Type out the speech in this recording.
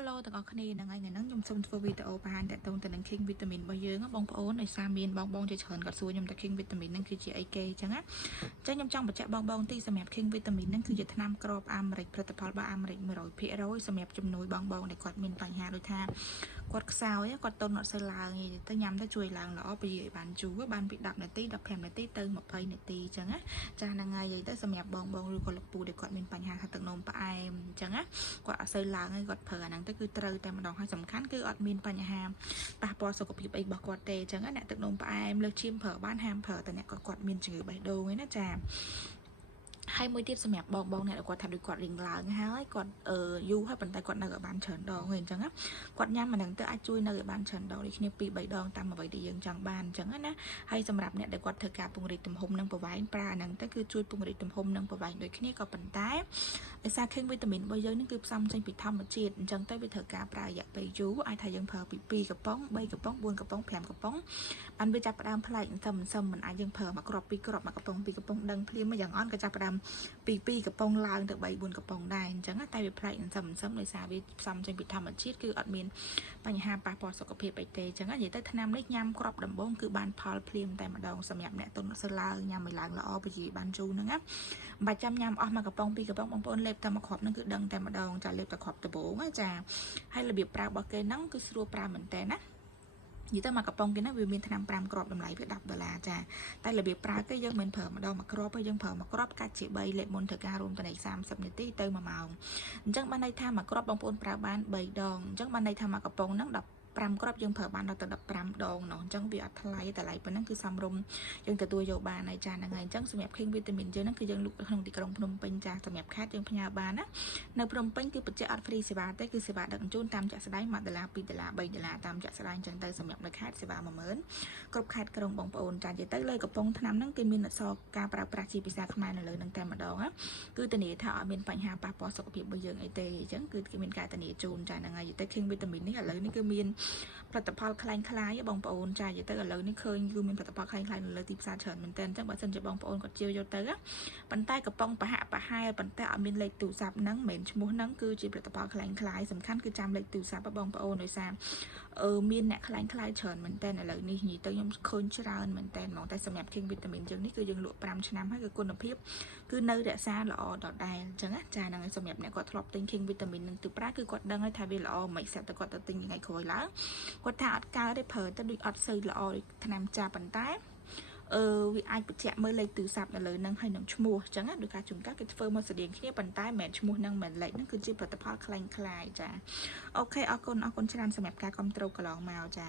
Hello ទាំងអស់គ្នាថ្ងៃហ្នឹងខ្ញុំសូមធ្វើវីដេអូបង្ហាញតទៅនឹង King Vitamin របស់យើងបងប្អូនដោយសារមានបងជាច្រើនគាត់សួរខ្ញុំថា King Vitamin ហ្នឹងគឺជាអីគេអញ្ចឹងណាអញ្ចឹងខ្ញុំចង់បញ្ជាក់បងទីសម្រាប់ King Vitamin ហ្នឹងគឺជាថ្នាំគ្រាប់អាមេរិកផលិតផលរបស់អាមេរិក 100% សម្រាប់ជំនួយបងដែលគាត់មានបញ្ហាដូចថាគាត់ខ្សោយគាត់តុនអត់សូវឡើងទេញ៉ាំទៅជួយឡើងល្អពីបានជូរបានពី10នាទី15នាទីទៅ20នាទីអញ្ចឹងណាចាស់ហ្នឹងហើយទៅសម្រាប់បងឬក៏លោកពូដែលគាត់មានបញ្ហាថាទឹកនោមផ្អែមអញ្ចឹងណាគាត់អត់សូវឡើងហើយគាត់ប្រើអាហ្នឹងទៅគឺត្រូវតែម្ដងហើយសំខាន់គឺអត់មានបញ្ហាប៉ះពាល់សុខភាពអីរបស់គាត់ទេអញ្ចឹងអ្នកទឹកនោមផ្អែមលើសឈាមប្រើបានហាមប្រើតែអ្នកគាត់មានជំងឺបេះដូងឯណាចាហើយមួយទៀតសម្រាប់បងអ្នកគាត់ថាដូចគាត់រៀងឡើងហើយគាត់យូរហើយប៉ុន្តែគាត់នៅឲ្យបានច្រើនដងហ្នឹងអញ្ចឹងគាត់ញ៉ាំអាហ្នឹងទៅអាចជួយនៅឲ្យបានច្រើនដងដូចគ្នា2 3ដងតាមអ្វីដែលយើងចង់បានអញ្ចឹងណាហើយសម្រាប់អ្នកដែលគាត់ធ្វើការពង្រីកទំហំនិងប្រវែងប្រើអាហ្នឹងទៅគឺជួយពង្រីកទំហំនិងប្រវែងដូចគ្នាក៏ប៉ុន្តែដោយសារ King Vitamin របស់យើងហ្នឹងគឺផ្សំចេញពីធម្មជាតិអញ្ចឹងទៅវាត្រូវការប្រើរយៈពេលយូរអាចថាយើងប្រើពី2កំប៉ុង3កំប៉ុង4កំប៉ុង5កំប៉ុងបានវាចាប់ផ្ដើមផ្លែកសឹមមិនអាចយើងប្រើមកគ្រាប់2គ្រាប់មកកំប៉ុង2កំប៉ុងដឹងភ្លាមយ៉ាងអន់ក៏ចាប់ផ្ដើមពី2កំប៉ុងឡើងទៅ3 4កំប៉ុងដែរអញ្ចឹងតែវាផ្លែកសឹមដោយសារវាផ្សំចេញពីធម្មជាតិគឺអត់មានបញ្ហាប៉ះពាល់សុខភាពអីទេអញ្ចឹងនិយាយទៅថ្នាំនេះញ៉ាំគ្រាប់ដំបូងគឺបានផលភ្លាមតែម្ដងសម្រាប់អ្នកទុនអត់សូវឡើងញ៉ាំឲ្យឡើងល្អពជាបានជូរហ្នឹងណាមិនបាច់ចាំញ៉ាំអស់មកកំប៉ុង2កំប៉ុងបងប្អូនលេបតែមកគ្រាប់ហ្នឹងគឺដឹងតែម្ដងចាលេបតែគ្រាប់ដំបូងណាចាហើយរបៀបប្រើរបស់គេហ្នឹងគឺស្រួលប្រើមែនតើណានិយាយទៅមកកំប៉ុងគេណាវាមានថ្នាំ5គ្រាប់តម្លៃវា$10ចាតែរបៀបប្រើគេយើងមិនប្រើម្ដងមកគ្រាប់ទេយើងប្រើមកគ្រាប់កាច់ជា3លេបមុនធ្វើការរួមតន័យ30នាទីទៅ1ម៉ោងអញ្ចឹងបានន័យថាមកគ្រាប់បងប្អូនប្រើបាន3ដងអញ្ចឹងបានន័យថាមកកំប៉ុងហ្នឹង5គ្រាប់យើងប្រើបានដល់ទៅ15ដងនោះអញ្ចឹងវាអត់ថ្លៃតម្លៃប៉ុណ្ណឹងគឺសមរម្យយើងទទួលយកបានហើយចាហ្នឹងហើយអញ្ចឹងសម្រាប់ King Vitamin យើងហ្នឹងគឺយើងលក់ក្នុងទីក្រុងភ្នំពេញចាសម្រាប់ខេត្តយើងផ្ញើបានណានៅភ្នំពេញគឺបញ្ជាក់អត់ free សេវាទេគឺសេវាដឹកជញ្ជូនតាមចាក់ស្ដែង$1 $2 $3តាមចាក់ស្ដែងអញ្ចឹងទៅសម្រាប់នៅខេត្តសេវា10000គ្រប់ខេត្តក្រុងបងប្អូនចានិយាយទៅលើកំប៉ុងថ្នាំហ្នឹងគេមានអក្សរការប្រើប្រាស់ជាភាសាខ្មែរនៅលើហ្នឹងតែម្ដងណាគឺធានាថាអត់មានបញ្ហាប៉ះពាល់សុខភាពរបស់យើងអីទេអញ្ចឹងគឺគេមានការធានាជូនចាហ្នឹងហើយទៅ King Vitamin នេះឥឡូវនេះគឺមានផលិតផលคล้ายៗបងប្អូនចានិយាយទៅឥឡូវនេះឃើញគឺមានផលិតផលคล้ายៗនៅលើទីផ្សារច្រើនមែនតើអញ្ចឹងបើសិនជាបងប្អូនគាត់ជឿយកទៅប៉ុន្តែកំប៉ុងប្រហាក់ប្រហែលប៉ុន្តែអត់មានលេខទូរស័ព្ទហ្នឹងមិនមែនឈ្មោះហ្នឹងគឺជាផលិតផលคล้ายៗសំខាន់គឺចាំលេខទូរស័ព្ទបងប្អូនដោយសារមានអ្នកคล้ายៗច្រើនមែនតើឥឡូវនេះនិយាយទៅខ្ញុំឃើញច្រើនមែនតើហ្មងតែសម្រាប់ King Vitamin យើងនេះគឺយើងលក់5ឆ្នាំហើយគឺគុណភាពគឺនៅរក្សាល្អដដែលអញ្ចឹងណាចាហ្នឹងហើយសម្រាប់អ្នកគាត់ធ្លាប់ទិញ King Vitamin នឹងទៅប្រើគឺគាត់ដឹងហើយថាវាល្អមិនខ្សែទៅគាត់ទៅទិញថ្ងៃក្រោយឡើងគាត់ថាអត់កើតទេប្រើទៅដូចអត់សូវល្អដូចថ្នាំចាប៉ុន្តែវាអាចបញ្ជាក់មើលលេខទូរស័ព្ទនៅលើហ្នឹងហើយនឹងឈ្មោះអញ្ចឹងណាដូចការជួនកាលគេធ្វើមកស្តៀងគ្នាប៉ុន្តែមិនមែនឈ្មោះហ្នឹងមិនលេខហ្នឹងគឺជាផលិតផលคล้ายៗចាអូខេអរគុណច្រើនសម្រាប់ការគ្រប់គ្រងកន្លងមកចា